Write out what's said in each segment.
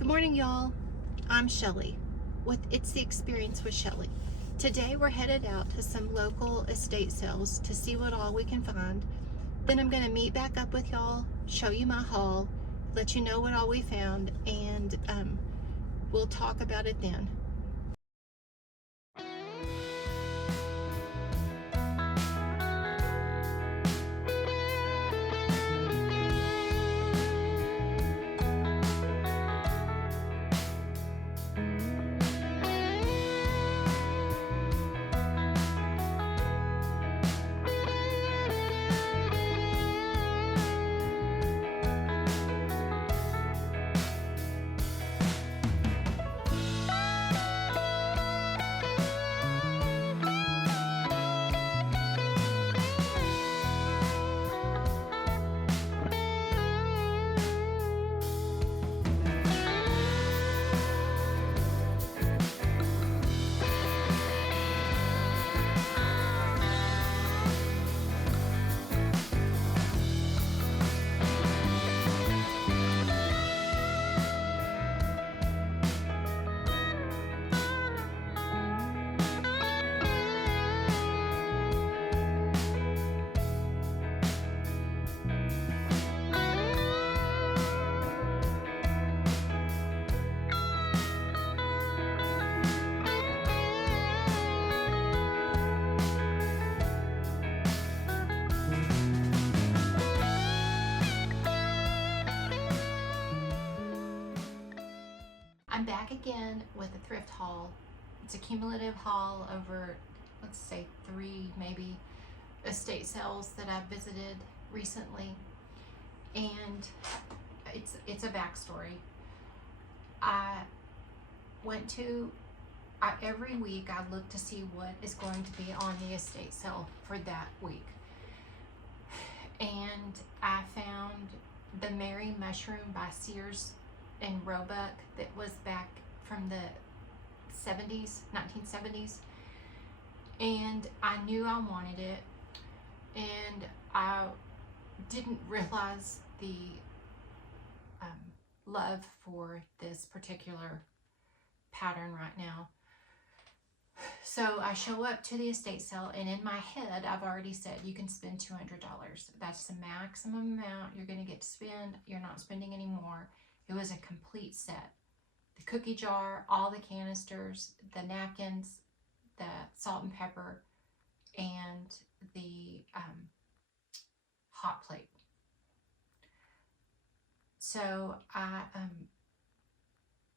Good morning, y'all. I'm Shelly with It's the Experience with Shelly. Today we're headed out to some local estate sales to see what all we can find. Then I'm going to meet back up with y'all, show you my haul, let you know what all we found, and we'll talk about it then. I'm back again with a thrift haul. It's a cumulative haul over, let's say, 3 maybe estate sales that I've visited recently, and it's a backstory. Every week I look to see what is going to be on the estate sale for that week, and I found the Merry Mushroom by Sears and Roebuck that was back from the 1970s, and I knew I wanted it, and I didn't realize the love for this particular pattern right now. So I show up to the estate sale, and in my head I've already said you can spend $200. That's the maximum amount you're going to get to spend. You're not spending any more. It was a complete set. The cookie jar, all the canisters, the napkins, the salt and pepper, and the hot plate. So I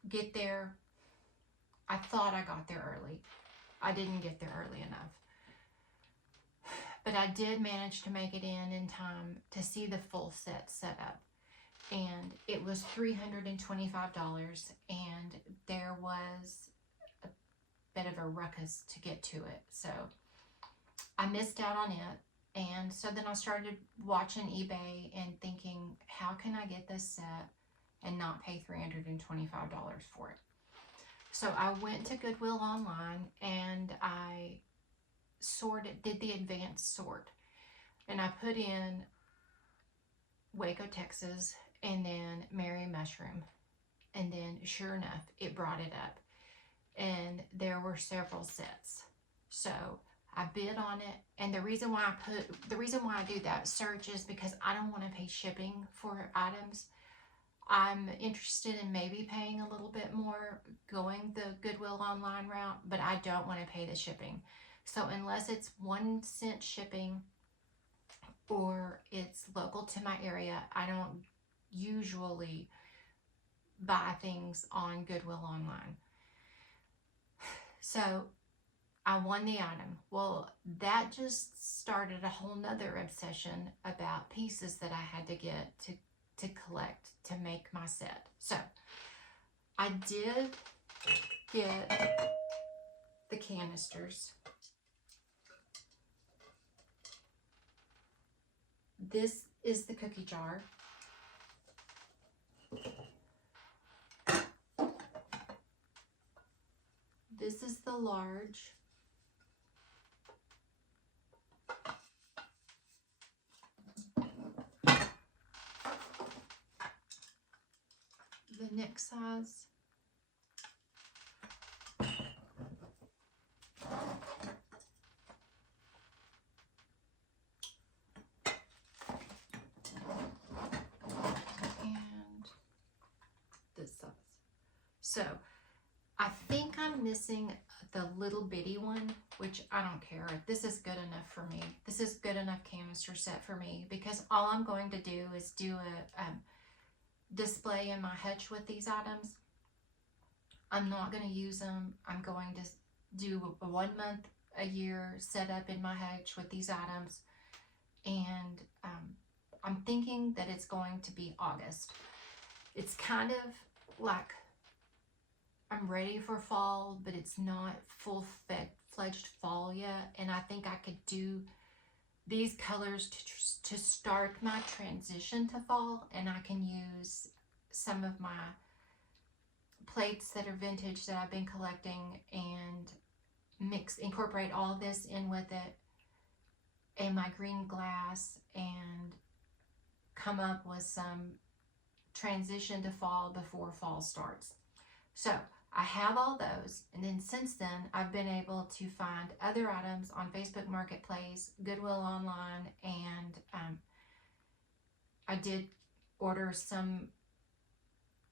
get there. I thought I got there early. I didn't get there early enough. But I did manage to make it in time to see the full set up. And it was $325, and there was a bit of a ruckus to get to it. So I missed out on it. And so then I started watching eBay and thinking, how can I get this set and not pay $325 for it? So I went to Goodwill online, and I did the advanced sort, and I put in Waco, Texas, and then Merry Mushroom, and then sure enough it brought it up, and there were several sets. So I bid on it, and the reason why I do that search is because I don't want to pay shipping for items. I'm interested in maybe paying a little bit more going the Goodwill online route, but I don't want to pay the shipping. So unless it's 1 cent shipping or it's local to my area, I don't usually buy things on Goodwill online. So I won the item. Well, that just started a whole nother obsession about pieces that I had to get to collect to make my set. So I did get the canisters. This is the cookie jar. This is the large. next size. And this size. So I think I'm missing the little bitty one, which I don't care. This is good enough for me. This is good enough canister set for me, because all I'm going to do is do a display in my hutch with these items. I'm not going to use them. I'm going to do a 1 month a year setup in my hutch with these items, and I'm thinking that it's going to be August. It's kind of like I'm ready for fall, but it's not full-fledged fall yet, and I think I could do these colors to start my transition to fall, and I can use some of my plates that are vintage that I've been collecting and incorporate all this in with it and my green glass and come up with some transition to fall before fall starts. So I have all those, and then since then I've been able to find other items on Facebook Marketplace, Goodwill online, and I did order some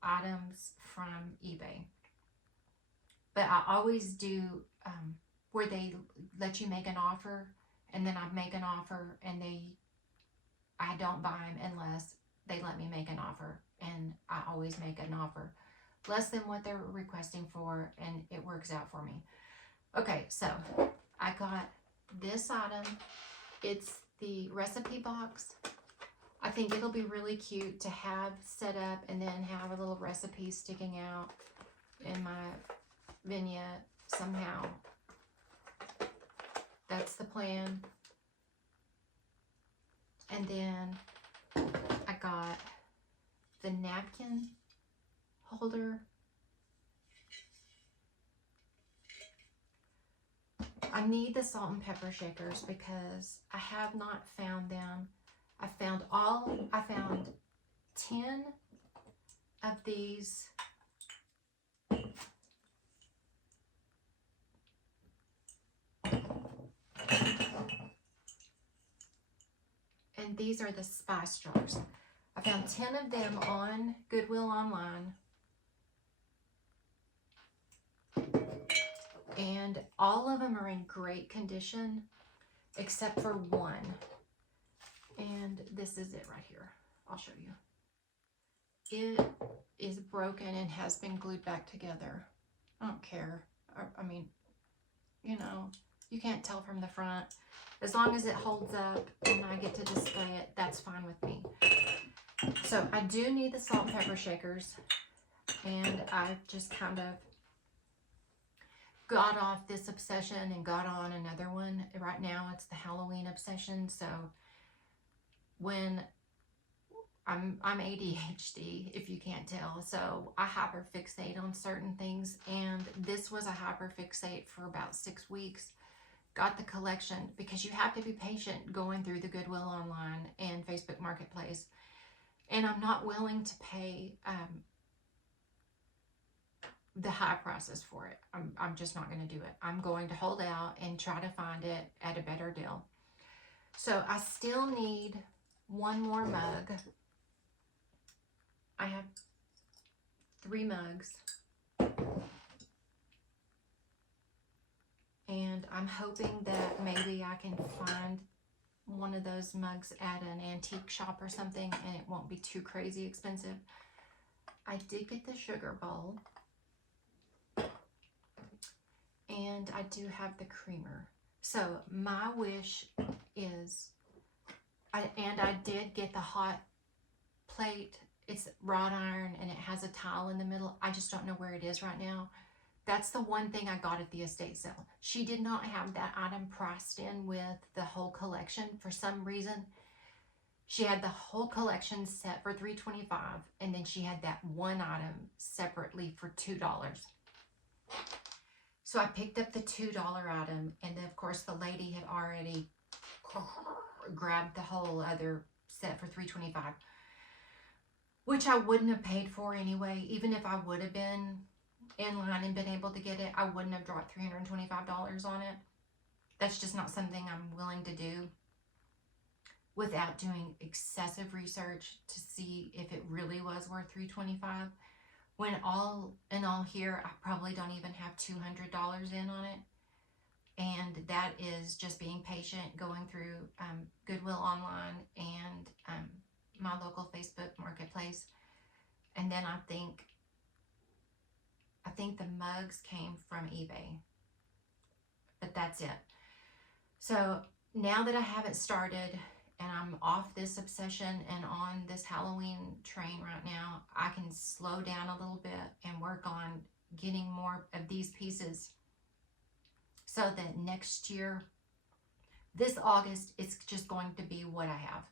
items from eBay. But I always do where they let you make an offer, and then I make an offer, and I don't buy them unless they let me make an offer, and I always make an offer less than what they're requesting for, and it works out for me. Okay, so I got this item. It's the recipe box. I think it'll be really cute to have set up and then have a little recipe sticking out in my vignette somehow. That's the plan. And then I got the napkin holder. I need the salt and pepper shakers because I have not found them. I found 10 of these and these are the spice jars. I found 10 of them on Goodwill online, and all of them are in great condition except for one, and this is it right here. I'll show you. It is broken and has been glued back together. I don't care. I mean, you know, you can't tell from the front. As long as it holds up and I get to display it, that's fine with me. So I do need the salt and pepper shakers, and I just kind of got off this obsession and got on another one. Right now it's the Halloween obsession. So when I'm ADHD, if you can't tell, so I hyperfixate on certain things, and this was a hyperfixate for about 6 weeks. Got the collection because you have to be patient going through the Goodwill online and Facebook Marketplace, and I'm not willing to pay the high prices for it. I'm just not going to do it. I'm going to hold out and try to find it at a better deal. So I still need one more mug. I have 3 mugs, and I'm hoping that maybe I can find one of those mugs at an antique shop or something, and it won't be too crazy expensive. I did get the sugar bowl, and I do have the creamer. So my wish is, I did get the hot plate. It's wrought iron and it has a tile in the middle. I just don't know where it is right now. That's the one thing I got at the estate sale. She did not have that item priced in with the whole collection for some reason. She had the whole collection set for $3.25, and then she had that one item separately for $2. So I picked up the $2 item, and then of course the lady had already grabbed the whole other set for $3.25. which I wouldn't have paid for anyway. Even if I would have been in line and been able to get it, I wouldn't have dropped $325 on it. That's just not something I'm willing to do without doing excessive research to see if it really was worth $325. When all in all here, I probably don't even have $200 in on it. And that is just being patient, going through Goodwill online and my local Facebook marketplace. And then I think the mugs came from eBay, but that's it. So now that I have it started and I'm off this obsession and on this Halloween train right now, I can slow down a little bit and work on getting more of these pieces so that next year, this August, it's just going to be what I have,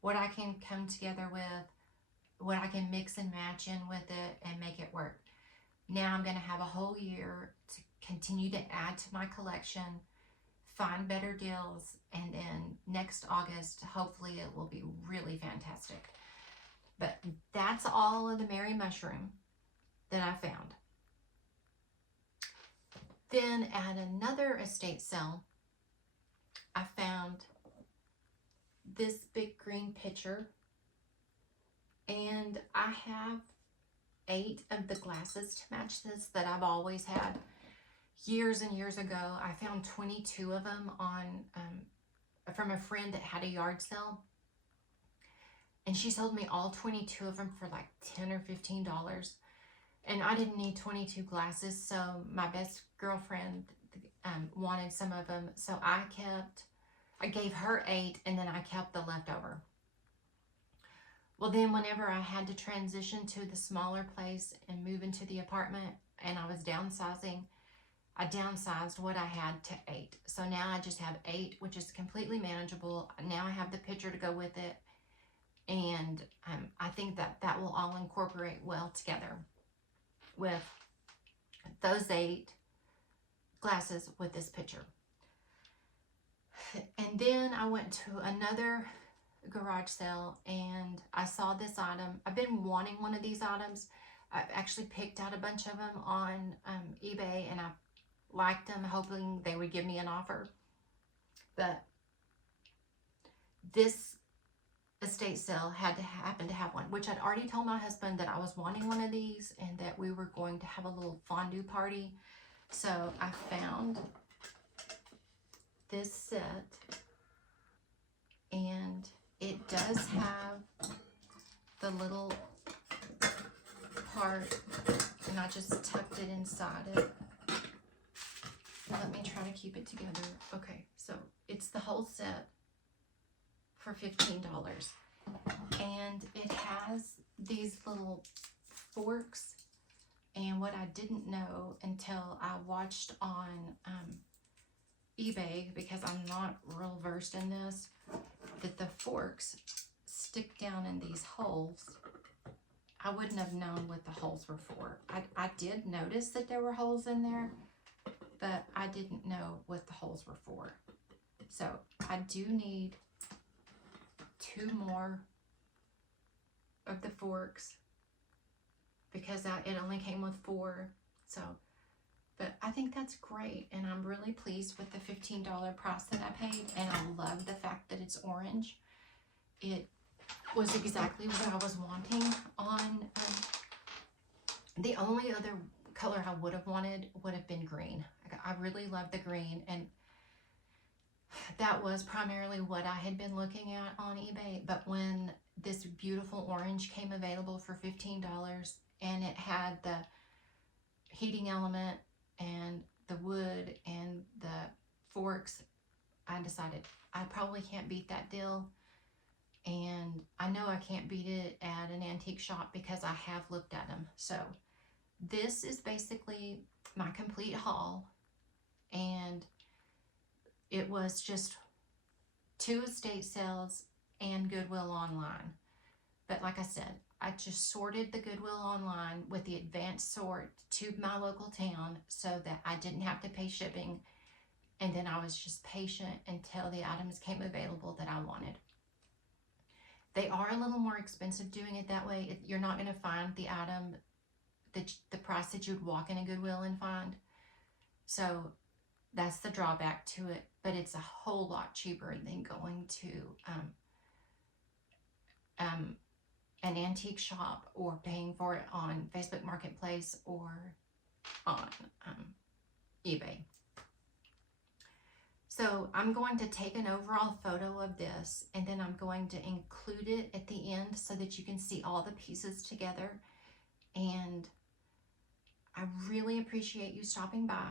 what I can come together with, what I can mix and match in with it and make it work. Now I'm going to have a whole year to continue to add to my collection, find better deals, and then next August, hopefully it will be really fantastic. But that's all of the Merry Mushroom that I found. Then at another estate sale, I found this big green pitcher, and I have 8 of the glasses to match this that I've always had. Years and years ago, I found 22 of them on from a friend that had a yard sale, and she sold me all 22 of them for like $10 or $15. And I didn't need 22 glasses, so my best girlfriend wanted some of them, so I gave her 8, and then I kept the leftover. Well, then whenever I had to transition to the smaller place and move into the apartment, and I was downsizing, I downsized what I had to 8. So now I just have 8, which is completely manageable. Now I have the picture to go with it, and I think that will all incorporate well together with those 8 glasses with this picture. And then I went to another garage sale and I saw this item. I've been wanting one of these items. I've actually picked out a bunch of them on eBay, and I liked them, hoping they would give me an offer. But this estate sale had to happen to have one, which I'd already told my husband that I was wanting one of these and that we were going to have a little fondue party. So I found this set, and it does have the little part, and I just tucked it inside it. Let me try to keep it together. Okay, so it's the whole set for $15, and it has these little forks. And what I didn't know until I watched on eBay, because I'm not real versed in this, that the forks stick down in these holes. I wouldn't have known what the holes were for. I did notice that there were holes in there, but I didn't know what the holes were for. So I do need 2 more of the forks, because it only came with 4. So, but I think that's great, and I'm really pleased with the $15 price that I paid, and I love the fact that it's orange. It was exactly what I was wanting on. The only other color I would have wanted would have been green. I really love the green, and that was primarily what I had been looking at on eBay. But when this beautiful orange came available for $15, and it had the heating element and the wood and the forks, I decided I probably can't beat that deal. And I know I can't beat it at an antique shop because I have looked at them. So this is basically my complete haul, and it was just 2 estate sales and Goodwill online. But like I said, I just sorted the Goodwill online with the advanced sort to my local town so that I didn't have to pay shipping. And then I was just patient until the items came available that I wanted. They are a little more expensive doing it that way. You're not going to find the item, the price that you'd walk in a Goodwill and find. So that's the drawback to it, but it's a whole lot cheaper than going to an antique shop or paying for it on Facebook Marketplace or on eBay. So I'm going to take an overall photo of this, and then I'm going to include it at the end so that you can see all the pieces together. And I really appreciate you stopping by.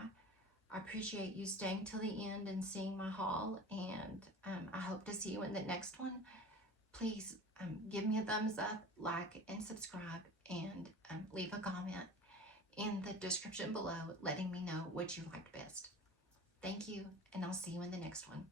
I appreciate you staying till the end and seeing my haul, and I hope to see you in the next one. Please give me a thumbs up, like, and subscribe, and leave a comment in the description below letting me know what you liked best. Thank you, and I'll see you in the next one.